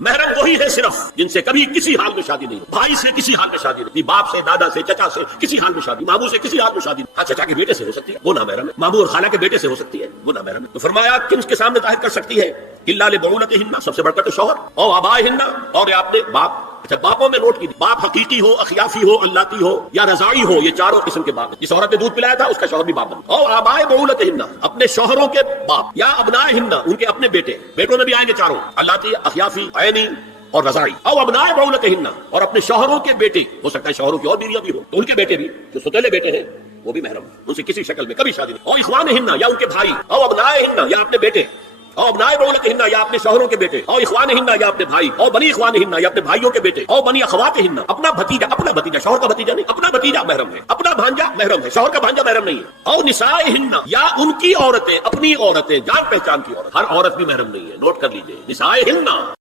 محرم وہی ہے صرف جن سے کبھی کسی حال میں شادی نہیں ہوتی، بھائی سے کسی حال میں شادی نہیں ہوتی، باپ سے، دادا سے، چچا سے کسی حال میں شادی، ماموں سے کسی حال میں شادی نہیں۔ ہاں چچا کے بیٹے سے ہو سکتی ہے، وہ نامحرم ہے، ماموں اور خالہ کے بیٹے سے ہو سکتی ہے، وہ نامحرم ہے۔ تو فرمایا کن کے سامنے ظاہر کر سکتی ہے؟ الا لبعولتہن، سب سے بڑھ کر تو شوہر، اور آبائہن، اور آپ نے باپ۔ اچھا باپوں میں نوٹ کی، باپ حقیقی ہو، اخیافی ہو، اللتی ہو یا رضاعی ہو، یہ چاروں قسم کے باپ ہیں۔ جس عورت نے دودھ پلایا تھا اس کا شوہر بھی باپ بنا۔ اور آبائے بعولتہن، اپنے شوہروں کے باپ، یا ابنائہن، ان کے اپنے بیٹے، بیٹوں میں بھی آئیں گے چاروں، اللتی، اخیافی، عینی اور رضاعی۔ او ابنائے بعولتہن، اور اپنے شوہروں کے بیٹے، ہو سکتا ہے شوہروں کی اور بیویاں بھی ہو تو ان کے بیٹے بھی، جو ستیلے بیٹے ہیں وہ بھی محرم ہیں، ان سے کسی شکل میں کبھی شادی نہیں۔ اور اخوانہن، یا ان کے بھائی، او ابنائہن، یا اپنے بیٹے، اور ابنائے بعولتہن، یا اپنے شوہروں کے بیٹے، اور اخوانہن، یا اپنے بھائی، اور بنی اخوانہن، یا اپنے بھائیوں کے بیٹے، اور بنی اخواتہن، اپنا بھتیجا، شوہر کا بھتیجا نہیں، اپنا بھتیجا محرم ہے، اپنا بھانجا محرم ہے، شوہر کا بھانجا محرم نہیں ہے۔ اور نسائہن، یا ان کی عورتیں، اپنی عورتیں، جان پہچان کی عورت، ہر عورت بھی محرم نہیں ہے، نوٹ کر لیجئے، نسائہن۔